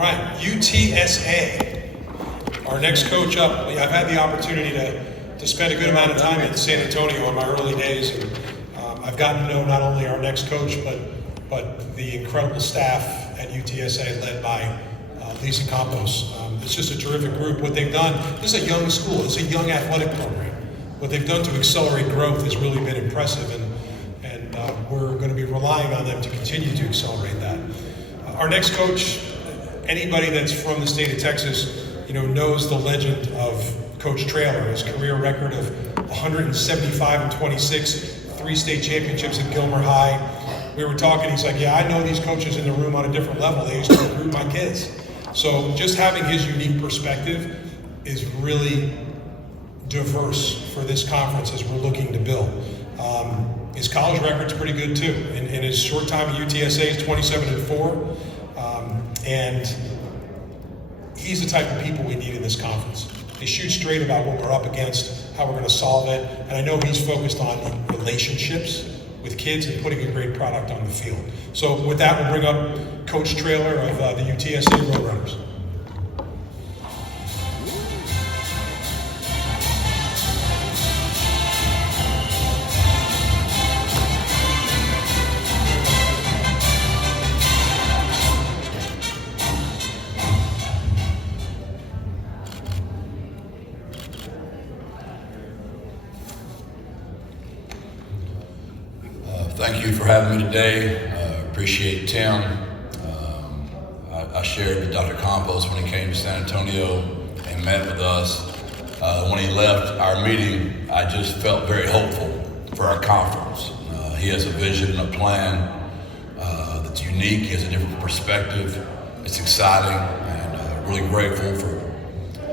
right, UTSA, our next coach up. I've had the opportunity to spend a good amount of time in San Antonio in my early days, and I've gotten to know not only our next coach, but the incredible staff at UTSA led by Lisa Campos. It's just a terrific group. What they've done, this is a young school, it's a young athletic program. What they've done to accelerate growth has really been impressive, and we're going to be relying on them to continue to accelerate that. Our next coach, anybody that's from the state of Texas, knows the legend of Coach Traylor, his career record of 175-26, 3 state championships at Gilmer High. We were talking, he's like, yeah, I know these coaches in the room on a different level. They used to recruit my kids. So just having his unique perspective is really diverse for this conference as we're looking to build. His college record's pretty good too. In his short time at UTSA, he's 27-4. And he's the type of people we need in this conference. They shoot straight about what we're up against, how we're going to solve it. And I know he's focused on relationships with kids and putting a great product on the field. So with that, we'll bring up Coach Traylor of the UTSA Roadrunners. Thank you for having me today. Appreciate Tim. I shared with Dr. Campos when he came to San Antonio and met with us. When he left our meeting, I just felt very hopeful for our conference. He has a vision and a plan that's unique. He has a different perspective. It's exciting, and really grateful for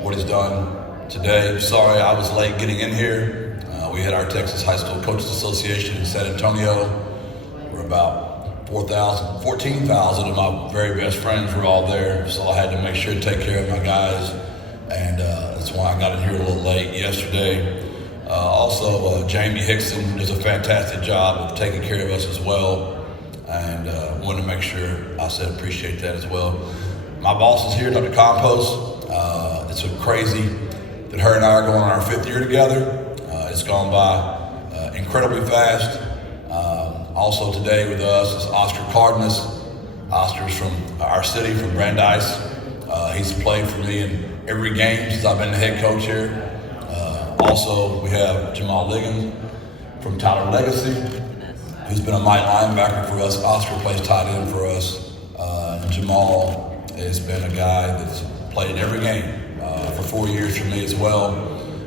what he's done today. Sorry I was late getting in here. We had our Texas High School Coaches Association in San Antonio. We're about 14,000 of my very best friends were all there, so I had to make sure to take care of my guys, and that's why I got in here a little late yesterday. Also, Jamie Hickson does a fantastic job of taking care of us as well, and wanted to make sure I said appreciate that as well. My boss is here, Dr. Campos. It's so crazy that her and I are going on our 5th year together. It's gone by incredibly fast. Also today with us is Oscar Cardenas. Oscar's from our city, from Brandeis. He's played for me in every game since I've been the head coach here. Also, we have Jamal Liggins from Tyler Legacy, who's been a mighty linebacker for us. Oscar plays tight end for us. Jamal has been a guy that's played every game for 4 years for me as well.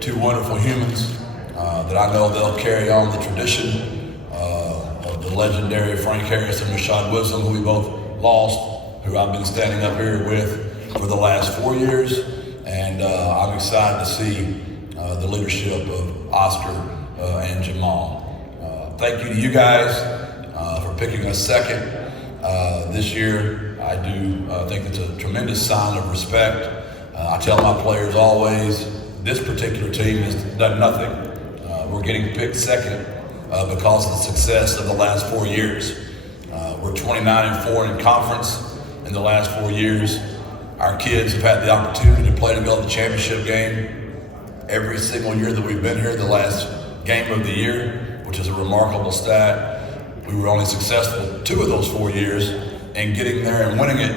2 wonderful humans that I know they'll carry on the tradition of the legendary Frank Harris and Rashad Wisdom, who we both lost, who I've been standing up here with for the last 4 years. And I'm excited to see the leadership of Oscar and Jamal. Thank you to you guys for picking us second this year. I do think it's a tremendous sign of respect. I tell my players always, this particular team has done nothing. We're getting picked second because of the success of the last 4 years. We're 29-4 in conference in the last 4 years. Our kids have had the opportunity to play to go to the championship game every single year that we've been here, the last game of the year, which is a remarkable stat. We were only successful 2 of those 4 years in getting there and winning it,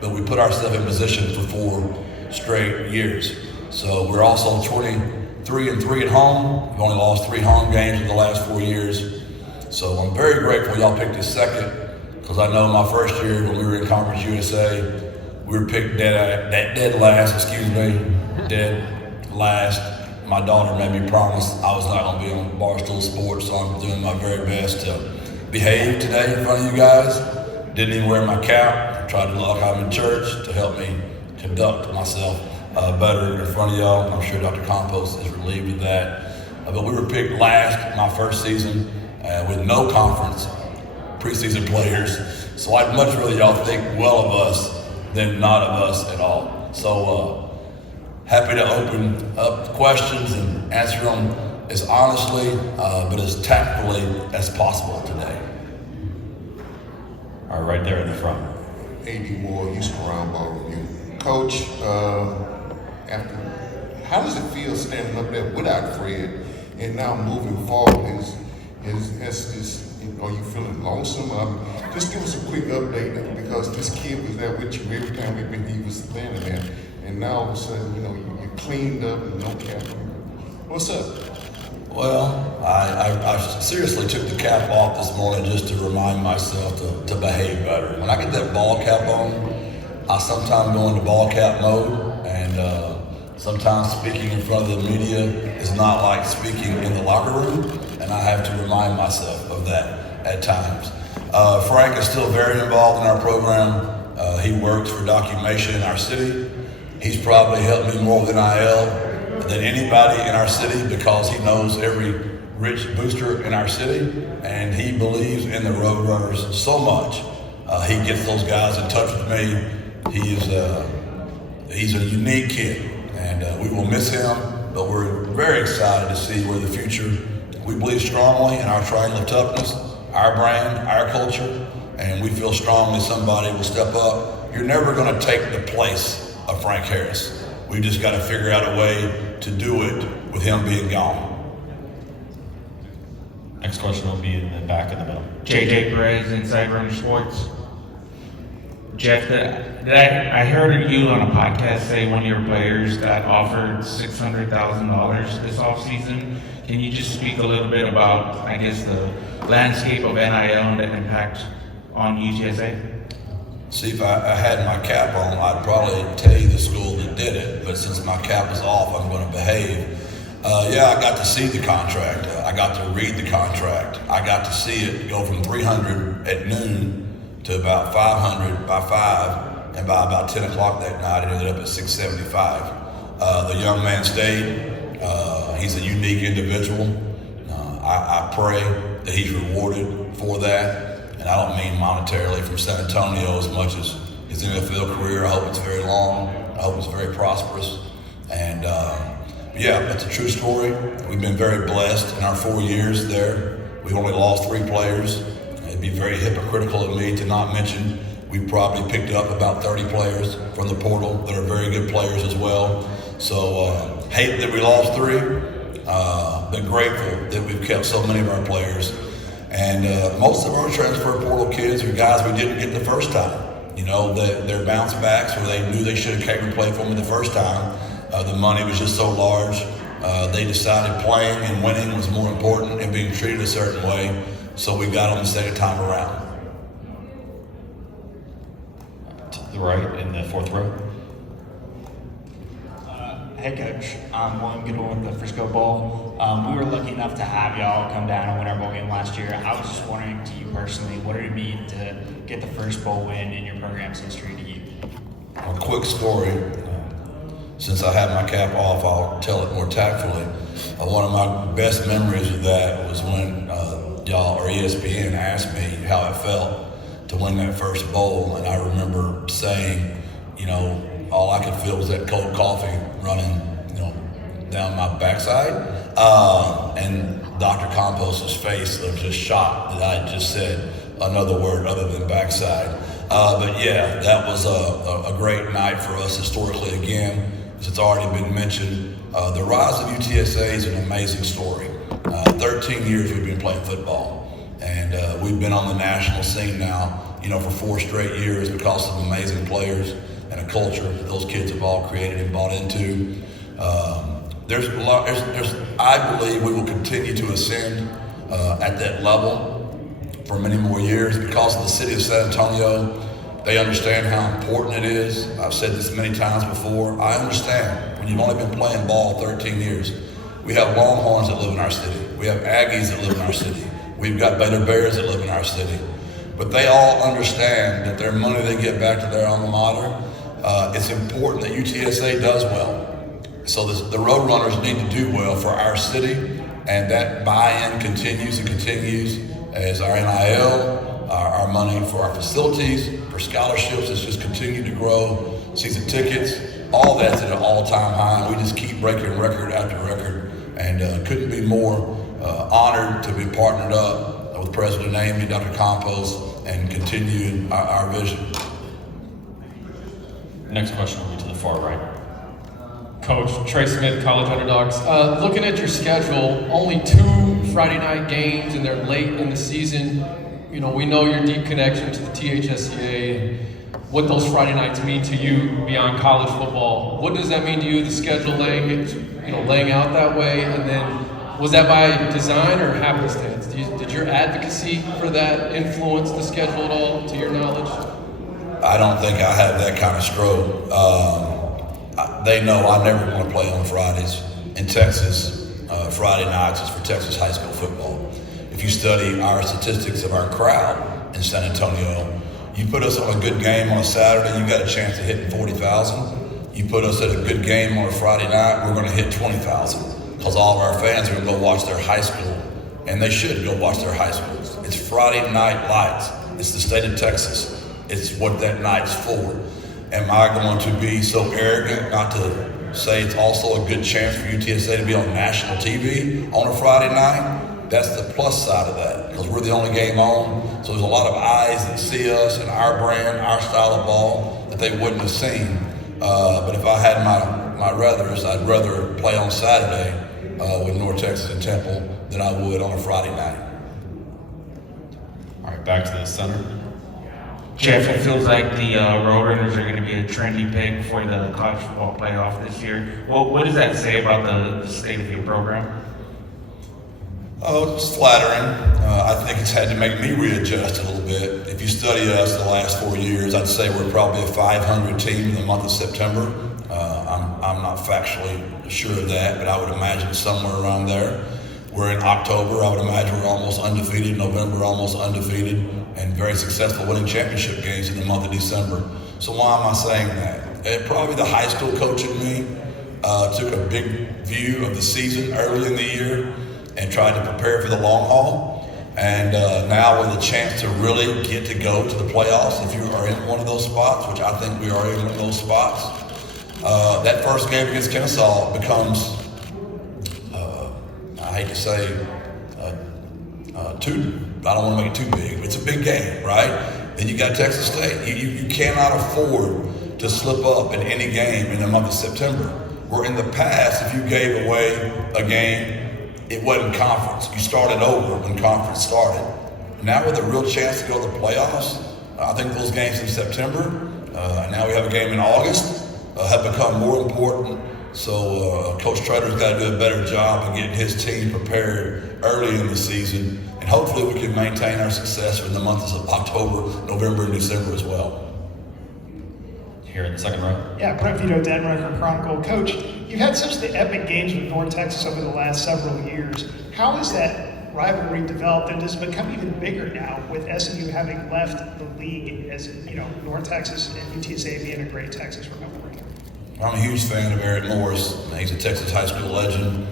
but we put ourselves in position for 4 straight years. So we're also 23-3 at home. We've only lost 3 home games in the last 4 years. So I'm very grateful y'all picked us second, because I know my first year when we were in Conference USA, we were picked dead last. My daughter made me promise I was not going to be on Barstool Sports, so I'm doing my very best to behave today in front of you guys. Didn't even wear my cap. I tried to look like I'm in church to help me conduct myself better in front of y'all. I'm sure Dr. Campos is relieved of that. But we were picked last my first season with no conference preseason players. So I'd much rather y'all think well of us than not of us at all. So happy to open up questions and answer them as honestly but as tactfully as possible today. All right, right there in the front. A.D. Moore, Houston Round Ball Review. Coach, how does it feel standing up there without Fred and now moving forward? Are you feeling lonesome? Just give us a quick update, because this kid was there with you every time he was standing there, and now all of a sudden, you cleaned up and no cap. What's up? Well, I seriously took the cap off this morning just to remind myself to behave better. When I get that ball cap on, I sometimes go into ball cap mode, and sometimes speaking in front of the media is not like speaking in the locker room, and I have to remind myself of that at times. Frank is still very involved in our program. He works for documentation in our city. He's probably helped me more with NIL than anybody in our city, because he knows every rich booster in our city, and he believes in the Roadrunners so much. He gets those guys in touch with me. He's a unique kid, and we will miss him, but we're very excited to see where the future. We believe strongly in our triangle of toughness, our brand, our culture, and we feel strongly somebody will step up. You're never going to take the place of Frank Harris. We just got to figure out a way to do it with him being gone. Next question will be in the back of the middle. JJ Perez, Inside Runner Sports. Jeff, I heard you on a podcast say one of your players got offered $600,000 this offseason. Can you just speak a little bit about, I guess, the landscape of NIL and the impact on UTSA? See, if I had my cap on, I'd probably tell you the school that did it, but since my cap is off, I'm going to behave. I got to see the contract. I got to read the contract. I got to see it go from 300 at noon to about 500 by 5, and by about 10 o'clock that night, it ended up at 675. The young man stayed. He's a unique individual. I pray that he's rewarded for that. And I don't mean monetarily from San Antonio as much as his NFL career. I hope it's very long. I hope it's very prosperous. And it's a true story. We've been very blessed in our 4 years there. We've only lost 3 players. It'd be very hypocritical of me to not mention we've probably picked up about 30 players from the portal that are very good players as well. So hate that we lost 3. Been grateful that we've kept so many of our players. And most of our transfer portal kids are guys we didn't get the first time. They're bounce backs where they knew they should have came and played for me the first time. The money was just so large. They decided playing and winning was more important and being treated a certain way. So we got them the second time around. To the right in the fourth row. Hey Coach, I'm William Goodwin with the Frisco Bowl. We were lucky enough to have y'all come down and win our bowl game last year. I was just wondering to you personally, what did it mean to get the first bowl win in your program's history to you? A quick story. Since I had my cap off, I'll tell it more tactfully. One of my best memories of that was when y'all or ESPN asked me how it felt to win that first bowl, and I remember saying, all I could feel was that cold coffee running, down my backside. And Dr. Compos's face of just shocked that I just said another word other than backside. That was a great night for us historically again. As it's already been mentioned, the rise of UTSA is an amazing story. 13 years we've been playing football, and we've been on the national scene now, for 4 straight years because of amazing players and a culture that those kids have all created and bought into. I believe we will continue to ascend at that level for many more years because of the city of San Antonio. They understand how important it is. I've said this many times before. I understand when you've only been playing ball 13 years. We have Longhorns that live in our city. We have Aggies that live in our city. We've got Baylor Bears that live in our city. But they all understand that their money they get back to their alma mater, it's important that UTSA does well. So the Roadrunners need to do well for our city, and that buy-in continues and continues as our NIL, our money for our facilities, for scholarships has just continued to grow, season tickets, all that's at an all-time high. We just keep breaking record after record, and couldn't be more honored to be partnered up with President Amy, Dr. Campos, and continuing our vision. Next question will be to the far right. Coach Trey Smith, College Underdogs. Looking at your schedule, only 2 Friday night games, and they're late in the season. You know, we know your deep connection to the THSCA and what those Friday nights mean to you beyond college football. What does that mean to you? The schedule laying out that way, and then was that by design or happenstance? Did your advocacy for that influence the schedule at all, to your knowledge? I don't think I have that kind of stroke. They know I never want to play on Fridays. In Texas, Friday nights is for Texas high school football. If you study our statistics of our crowd in San Antonio, you put us on a good game on a Saturday, you got a chance of hitting 40,000. You put us at a good game on a Friday night, we're going to hit 20,000 because all of our fans are going to go watch their high school, and they should go watch their high schools. It's Friday night lights. It's the state of Texas. It's what that night's for. Am I going to be so arrogant not to say it's also a good chance for UTSA to be on national TV on a Friday night? That's the plus side of that, because we're the only game on. So there's a lot of eyes that see us and our brand, our style of ball that they wouldn't have seen. But if I had my ruthers, I'd rather play on Saturday with North Texas and Temple than I would on a Friday night. All right, back to the center. Jeff, it feels like the Roadrunners are going to be a trendy pick for the college football playoff this year. What does that say about the state of your program? Oh, it's flattering. I think it's had to make me readjust a little bit. If you study us the last 4 years, I'd say we're probably a 500 team in the month of September. I'm not factually sure of that, but I would imagine somewhere around there. We're in October. I would imagine we're almost undefeated. November, almost undefeated, and very successful winning championship games in the month of December. So why am I saying that? Probably the high school coach in me took a big view of the season early in the year and tried to prepare for the long haul. And now with a chance to really get to go to the playoffs, if you are in one of those spots, which I think we are in one of those spots, that first game against Kennesaw becomes, I hate to say, I don't want to make it too big, but it's a big game, right? Then you got Texas State. You cannot afford to slip up in any game in the month of September. Where in the past, if you gave away a game, it wasn't conference. You started over when conference started. Now with a real chance to go to the playoffs, I think those games in September, now we have a game in August, have become more important. So Coach Traylor's got to do a better job of getting his team prepared early in the season, and hopefully we can maintain our success in the months of October, November, and December as well. Here in the second row. Yeah, Brett Vito, Denver Chronicle. Coach, you've had such the epic games with North Texas over the last several years. How has that rivalry developed, and does it become even bigger now with SMU having left the league, as you know, North Texas and UTSA being a great Texas rivalry? I'm a huge fan of Eric Morris. He's a Texas high school legend.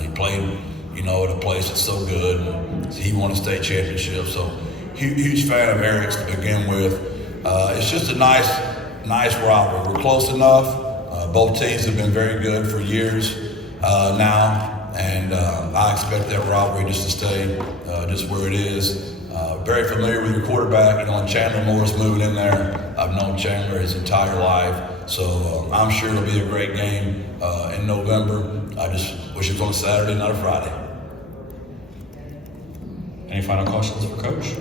He played, at a place that's so good. He won a state championship, so huge fan of Eric's to begin with. It's just a nice rivalry. We're close enough. Both teams have been very good for years now, and I expect that rivalry just to stay just where it is. Very familiar with your quarterback, and Chandler Morris moving in there. I've known Chandler his entire life, so I'm sure it'll be a great game in November. I just wish it was on a Saturday, not a Friday. Any final questions for Coach?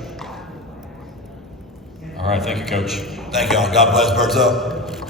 All right, thank you, Coach. Thank y'all. God bless. Birds up.